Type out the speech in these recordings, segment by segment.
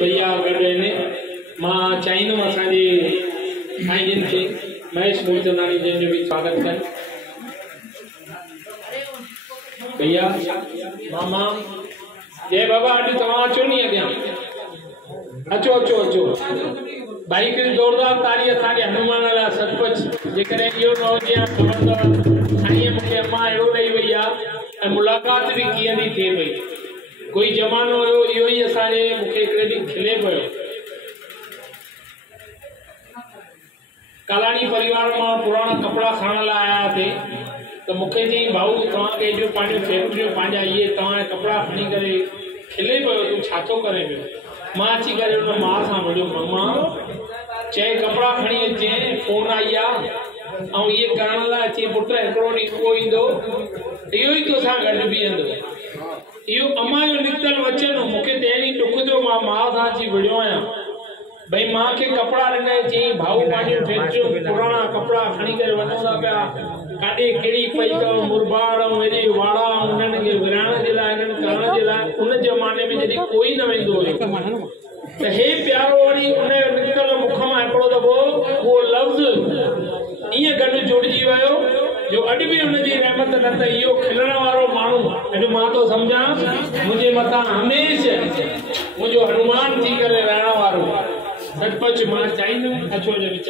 भैया गॾु मां चाहींदुमि असांजे साईं खे महेश मूलचंदानी जिन जो भी स्वागत कनि। भैया मामा जय बाबा अॼु तव्हां अचो नी अॻियां अचो अचो अचो भाई हिकिड़ी ज़ोरदार ताड़ी असांजे हनुमान लाइ सचपच जेकॾहिं इहो न हुजे हा ख़बर साईं मूंखे अम्मा अहिड़ो ॾेई वई आहे ऐं मुलाक़ात बि कीअं थी थिए पई। कोई ज़मानो हुयो इहो ई असांजे मूंखे हिकिड़े ॾींहुं खिले पियो। कालानी परिवार मां पुराणा कपिड़ा खणण लाइ आया हुआसीं त मूंखे चई भाऊ तव्हांखे जो पंहिंजो फैक्ट्रियूं पंहिंजा इहे तव्हां कपिड़ा खणी करे खिले पियो तूं छा थो करे पियो। मां अची करे हुन माउ सां मिलियो मम्मा चए कपिड़ा खणी अचे फोन आई आहे ऐं इहे करण लाइ अचे पुट हिकिड़ो ॾींहुं उहो ईंदो इहो ई तोसां गॾु बीहंदो। इहो अम्मा जो निकितल वचन हो। मूंखे तंहिं ॾींहुं ॾुख थियो। मां माउ सां अची विड़ियो आहियां भई मां खे कपिड़ा ॾिनई चई भाऊ पंहिंजूं फैक्ट्रियूं पुराणा कपिड़ा खणी करे वञो था पिया काॾे कहिड़ी पई अथव मुरबाड़ ऐं हेॾे वाड़ा उन्हनि खे विराइण जे लाइ हिननि करण जे लाइ उन ज़माने में जॾहिं कोई न वेंदो हुयो त हे प्यारो वरी उन निकितल मुख मां हिकिड़ो दफ़ो उहो लफ़्ज़ ईअं गॾु जुड़िजी वियो जो अॼु बि हुनजी रहमत न त इहो खिलण वारो माण्हू अॼु मां थो सम्झां मुंहिंजे मथां हमेशह मुंहिंजो हनुमान थी करे रहण वारो सचपच मां चाहींदुमि अचो जे विच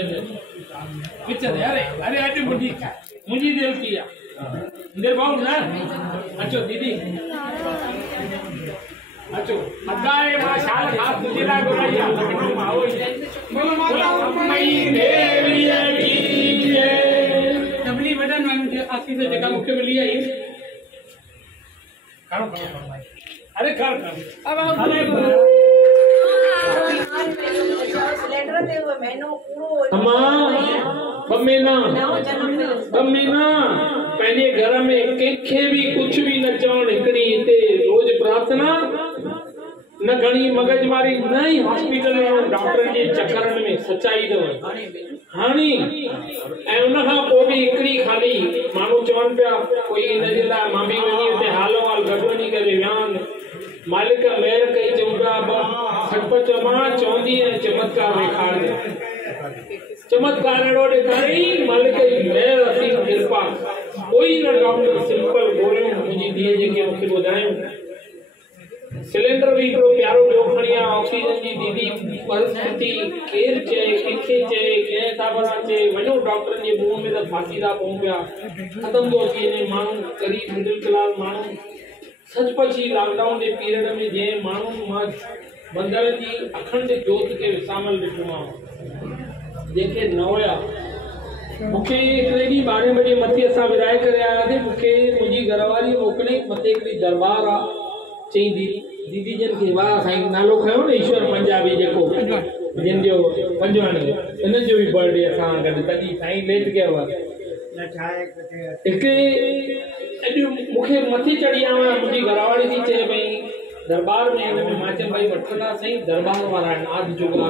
ते अरे अरे अॼु मुंहिंजी दिलि थी आहे दिलि भाऊ न अचो दीदी अचो अदाए मां शाल ख़ास तुंहिंजे लाइ घुराई आहे भाऊ मई देवी की जय डबली वडन में आसी से जगह मूंखे मिली आहे अरे कर अब सिलेंडर ते वो महीनो पूरो अम्मा बमेना पंहिंजे घर में कंहिंखे बि कुझु बि न चवण हिकिड़ी हिते रोज प्रार्थना न घणी मगजमारी न ई हॉस्पिटल में डॉक्टरनि जे चकरनि में सच्चाई अथव हाणे ऐं उन खां पोइ बि हिकिड़ी खाली माण्हू चवनि पिया कोई हिनजे लाइ मां बि वञी हिते हालो हाल गॾु वञी करे वियां मालिक महिर कई चऊं पिया सचपच मां चवंदी ऐं चमत्कार ॾेखारियो चमत्कार अहिड़ो ॾेखारियईं मालिक जी महिर असीम कृपा कोई न डॉक्टर सिंपल गोरियूं मुंहिंजी धीअ जेके मूंखे ॿुधायूं सिलेंडर भी हिकिड़ो प्यारो ॿियो खणी आहे ऑक्सीजन जी दीदी परिस्थिति केरु चए कंहिंखे चए कंहिं हिसाब सां चए वञो डॉक्टरनि जे मुंहं में त फासी था पऊं पिया ख़तमु थो थी वञे माण्हू ग़रीब मिडिल क्लास माण्हू सचपच ही लॉकडाउन के पीरियड में जंहिं माण्हू मां मंदर जी अखंड जोत खे विसामल ॾिठो आहे जेके न हुया मूंखे हिकिड़े ॾींहुं 12 बजे मथे असां विराए करे आयासीं मूंखे मुंहिंजी घरवारी मोकिलियईं मथे हिकिड़ी दरबार आहे चई दीदी जन खे वाह साईं नालो खयो न ईश्वर पंजाबी जेको जिन जो पंजवाणी इन जो भी बर्थडे असां गॾु तॾहिं साईं लेट कयो आहे हिकु अॼु मूंखे मथे चढ़ी आहियां मुंहिंजी घरवारी थी चए भई दरबार में हिन में मां चयो भई वठंदा साईं दरबार वारा आहिनि आदि जुगाड़